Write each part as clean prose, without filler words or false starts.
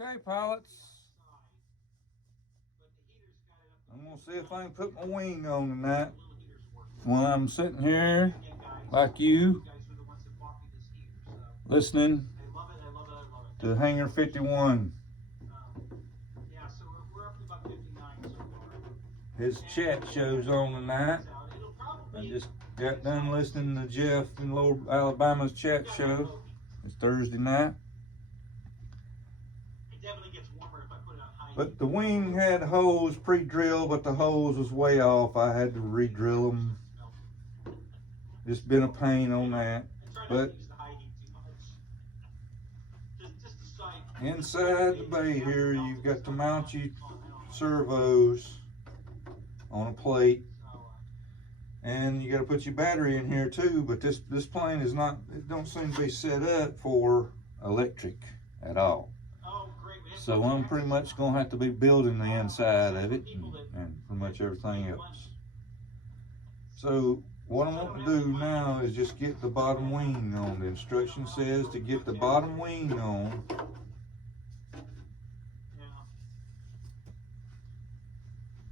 Okay, pilots. I'm gonna see if I can put my wing on tonight while I'm sitting here like you, listening to Hangar 51. His chat show's on tonight. I just got done listening to Jeff in Lower Alabama's chat show. It's Thursday night. But the wing had holes pre-drilled, but the holes was way off. I had to re-drill them. Just been a pain on that. But inside the bay here, you've got to mount your servos on a plate. And you got to put your battery in here too, but this plane is not, it don't seem to be set up for electric at all. So I'm pretty much going to have to be building the inside of it and pretty much everything else. So what I want to do now is just get the bottom wing on. The instruction says to get the bottom wing on.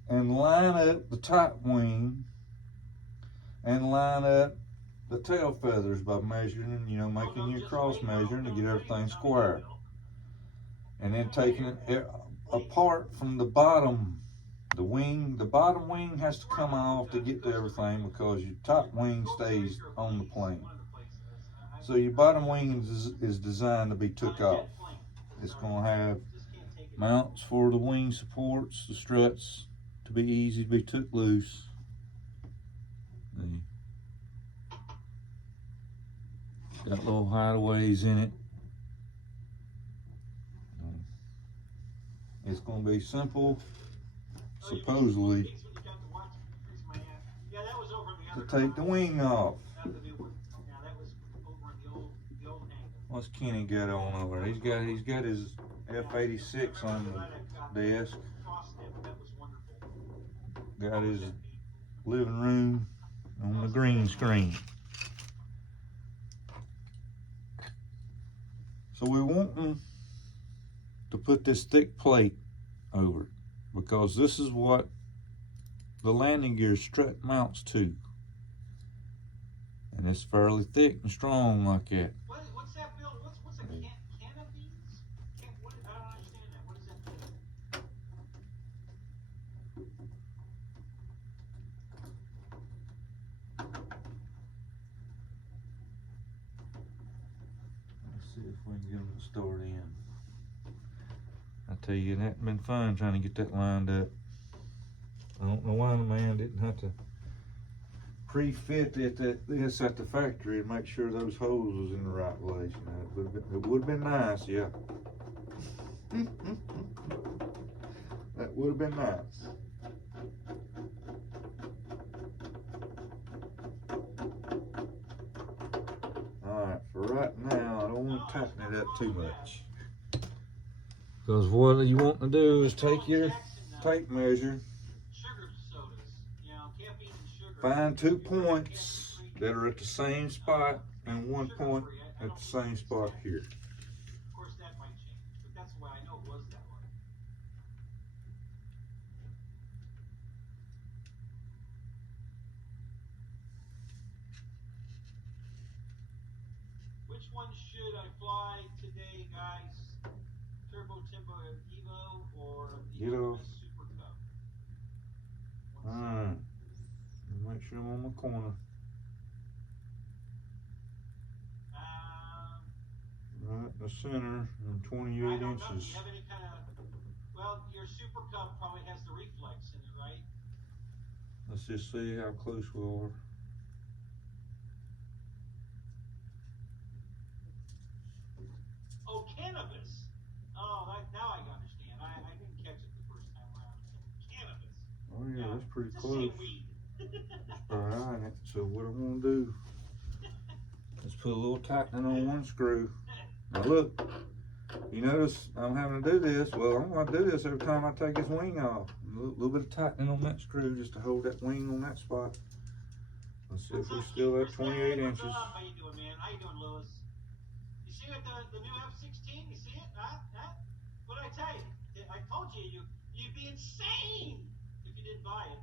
And line up the top wing and line up the tail feathers by measuring, making your cross measuring to get everything square. And then taking it apart from the bottom, the bottom wing has to come off to get to everything because your top wing stays on the plane. So your bottom wing is designed to be took off. It's going to have mounts for the wing supports, the struts to be easy to be took loose. Got little hideaways in it. It's going to be simple, supposedly, to take the wing off. What's Kenny got on over there? He's got his F86 on the desk. Got his living room on the green screen. So we're wanting to put this thick plate over it because this is what the landing gear strut mounts to. And it's fairly thick and strong like that. What's that, Bill? What's a canopy? I don't understand that. What does that mean? Let's see if we can get them stored in. I tell you, it hasn't been fun trying to get that lined up. I don't know why the man didn't have to pre-fit this at the factory and make sure those holes was in the right place. It would have been nice, yeah. That would have been nice. All right, for right now, I don't want to tighten it up too much. Because what you want to do is take your tape measure, find 2 points that are at the same spot and 1 point at the same spot here. Of course, that might change, but that's why I know it was that way. Which one should I fly today, guys? Turbo Timbo Evo or the Super Cub? Alright. Make sure I'm on my corner. Right in the center and 28 inches. Do you have any kind of, well, your Super Cub probably has the reflex in it, right? Let's just see how close we are. Oh, cannabis. Oh, now I understand. I didn't catch it the first time around. Cannabis. Oh yeah, that's pretty Just close. say weed. Alright, so what I'm gonna do, let's put a little tightening on one screw. Now look, you notice I'm having to do this. Well, I'm gonna do this every time I take this wing off. A little bit of tightening on that screw just to hold that wing on that spot. Let's see if we're still at 28 inches. How you doing, man? How you doing, Lewis? You see what the new F-16? You see it? Huh? What You'd be insane if you didn't buy it.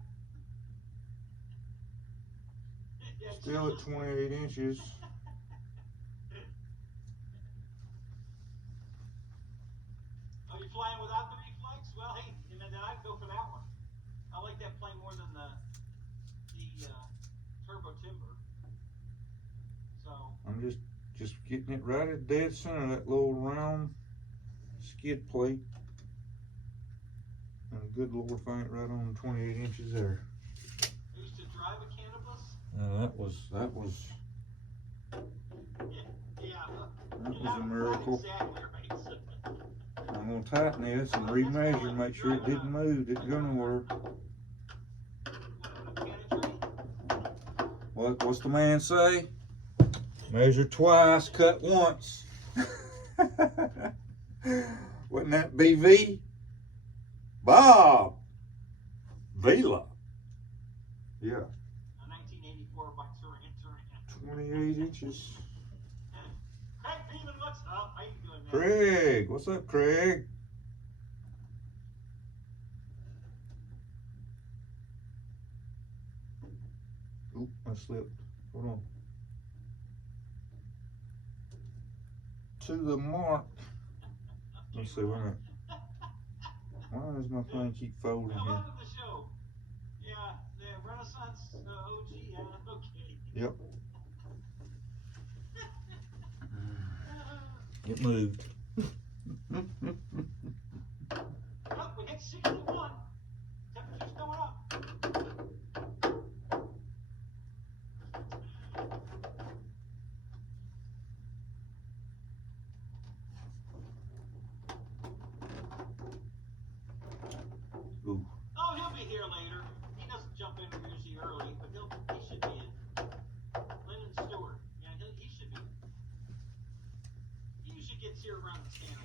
Yeah, Still at 28 inches. Are you flying without the reflex? Well, hey, then I'd go for that one. I like that plane more than the Turbo Timber. So I'm just getting it right at dead center of that little round skid plate. And a good lower feint right on 28 inches there. I used to drive a Cannabis. That was Yeah. a miracle. Not exactly right. I'm gonna tighten this and remeasure, make sure it didn't move, didn't go nowhere. What's the man say? Measure twice, cut once. Wasn't that BV? Bob Vila. Yeah. A 1984 by Turan. 28 inches. Craig Beeman, what's up? How you doing, man? Craig, what's up, Craig? Oop, I slipped. Hold on. To the mark. Let's see, wait a minute. Why does my thing keep folding here? Welcome to the show. Yeah, the Renaissance OG, yeah, okay. Yep. It moved. Look, we hit 61. Temperature's going up. Ooh. Oh, he'll be here later. He doesn't jump in usually early, but he should be in. Lyndon Stewart. Yeah, he should be. He usually gets here around the 10.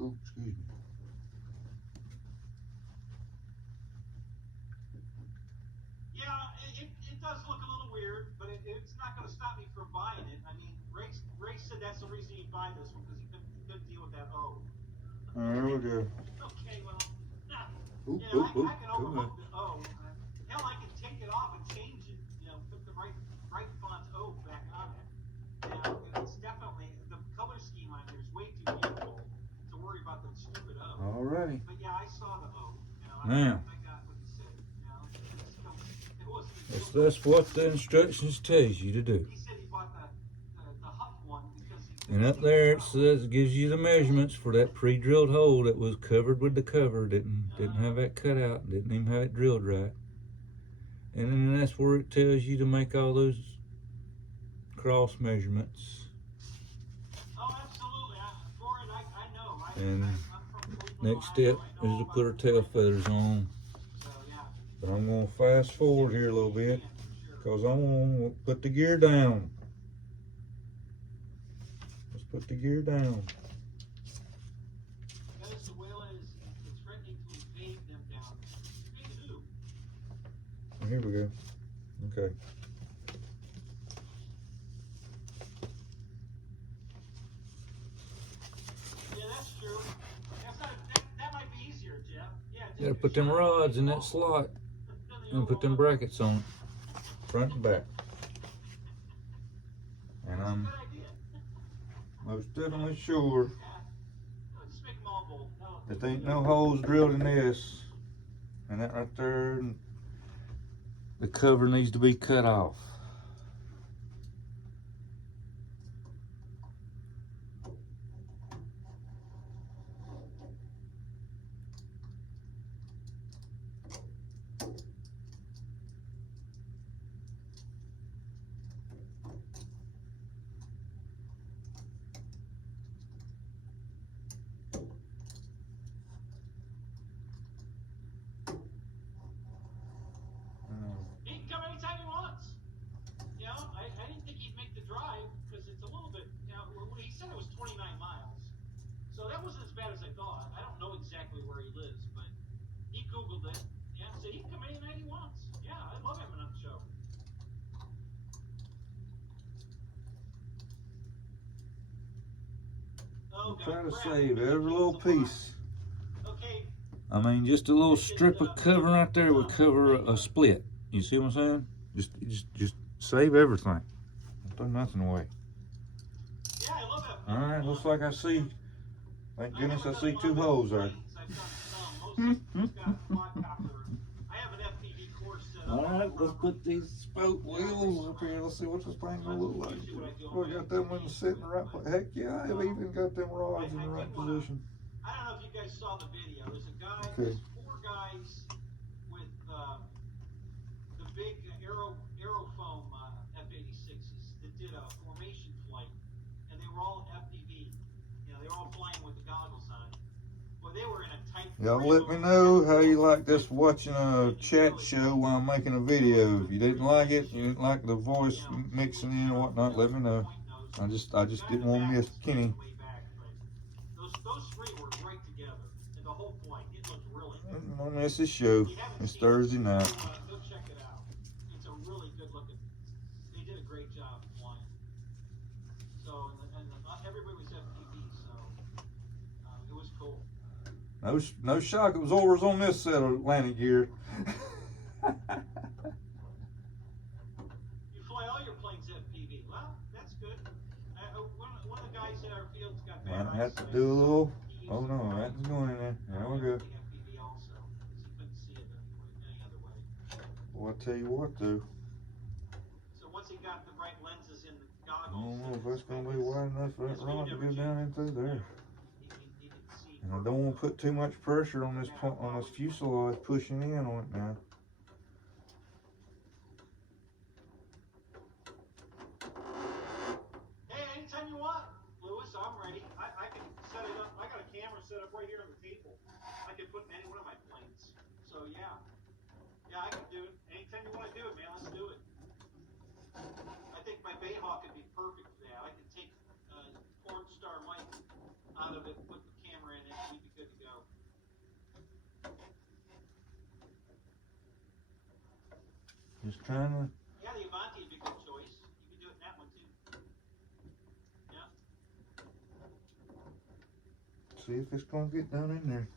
Ooh, excuse me. Yeah, it does look a little weird, but it's not going to stop me from buying it. I mean, Ray said that's the reason he'd buy this one, because he couldn't deal with that O. There we go. Okay, well, Oop, yeah, oop, oop. I can overlook the O. Hell, I can take it off and change it. You know, put the right font O back on it. Now, it's definitely, the color scheme on here is way too beautiful to worry about the stupid O. Alrighty. But yeah, I saw the O. You know, Now. I got what he said. You know, it wasn't. That's what the instructions tells you to do. He said he bought the Huff one because he. And up there it says, it gives you the measurements for that pre-drilled hole that was covered with the cover, didn't have that cut out, didn't even have it drilled right. And then that's where it tells you to make all those cross measurements. Oh, absolutely. I know. And I'm from Cleveland, next step Ohio. is to put our tail feathers on. So, yeah. But I'm going to fast forward here a little bit because I'm going to put the gear down. Let's put the gear down. Venezuela is threatening to invade them down. Invade who? Here we go. Okay. Yeah, that's true. That might be easier, Jeff. Yeah. You gotta put them rods in that slot and put them brackets on it, front and back. And I'm most definitely sure that there ain't no holes drilled in this. And that right there, the cover needs to be cut off. He can come anytime he wants. You know, I didn't think he'd make the drive because it's a little bit, you know, he said it was 29 miles. So that wasn't as bad as I thought. I don't know exactly where he lives, but He Googled it. Yeah, so he can come any night he wants. Yeah, I love having him on the show. Oh, Try to crap. save every little piece. Okay. I mean, just a little strip of cover right there would cover a split. You see what I'm saying? Just save everything. Don't throw nothing away. Yeah, I love that. All right, looks like I see. Thank goodness I see 2 holes there. I have an FPV course set All up. right, let's put these spoke wheels up here. Let's see what this thing gonna look like. Oh, I got them ones sitting the right place. Heck yeah, I've even got them rods in the right position. I don't know if you guys saw the video. There's a guy, Okay. there's 4 guys with the big aerofoam F-86s that did a formation flight, and they were all FPV. You know, they were all flying with the goggles on. Well, they were in a tight. Y'all let me know how you like this watching a chat show while I'm making a video. If you didn't like it, you didn't like the voice mixing in or whatnot, let me know. I just didn't want to miss Kenny. Those 3 were right together, and the whole flight, it looked really good. I'm gonna miss this show. It's Thursday night. Go check it out. It's a really good looking. They did a great job flying. So, and everybody was FPV, so it was cool. No shock, it was oars on this set of landing gear. You fly all your planes FPV. Well, that's good. One of the guys at our field's got bad Might have to eyesight, do a little. he Oh used no, to fly that's going in there. There we go. FPV also, because he couldn't see it any other way. Well, I tell you what, though. So once he got the right lenses in the I goggles, don't know if that's gonna be wide enough for that rod to go down in through there. he could see. And I don't want to put too much pressure on this fuselage pushing in on it now. Hey, anytime you want, Lewis, I'm ready. I can set it up. I got a camera set up right here on the table. I can put in any one of my planes. So yeah. Yeah, I can do it. Anytime you want to do it, man, let's do it. I think my Bayhawk would be perfect for that. I could take Porn Star Mike out of it, put the camera in it, and we'd be good to go. Just trying to. Yeah, the Avanti would be a good choice. You could do it in that one too. Yeah. See if it's gonna get down in there.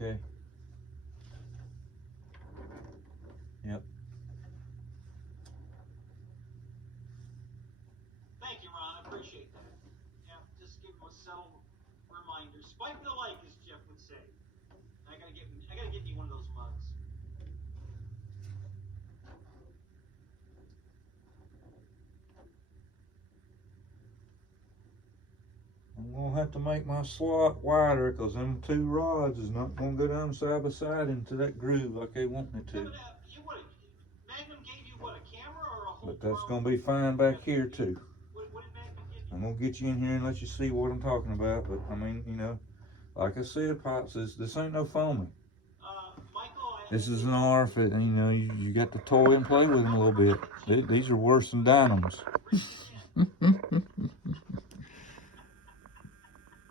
Okay. Yep. Thank you, Ron. I appreciate that. Yeah, just give him a subtle reminder. Spike the like, as Jeff would say. I gotta get me one of those mugs. I'm gonna have to make my slot wider because them 2 rods is not gonna go down side by side into that groove like they want me to. Magnum gave you what, a camera or a whole? But that's gonna be fine back here too. What did Magnum give you? I'm gonna get you in here and let you see what I'm talking about. But I mean, you know, like I said, Pops, this ain't no foaming. Michael, This is an RF, and you know, you got to toy and play with them a little bit. These are worse than dynamos.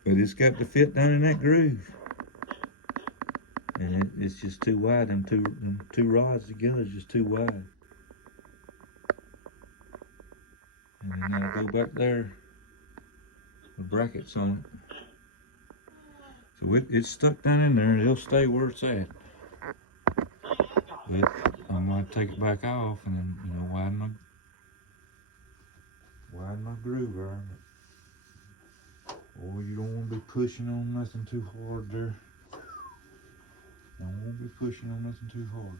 But it's got to fit down in that groove. And it's just too wide. Them two rods together is just too wide. And then that'll go back there with brackets on it. So it's stuck down in there and it'll stay where it's at. But I'm gonna take it back off and then, you know, widen my groove around it. Or you don't want to be pushing on nothing too hard there. Don't want to be pushing on nothing too hard.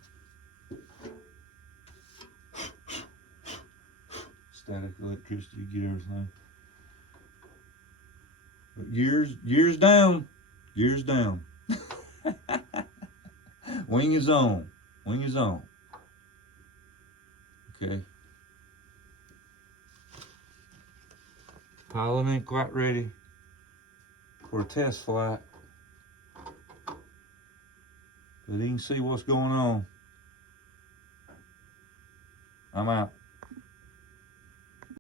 Static electricity, get everything. But gears down. Gears down. Wing is on. Wing is on. Okay. Pilot ain't quite ready for a test flight, but he can see what's going on. I'm out.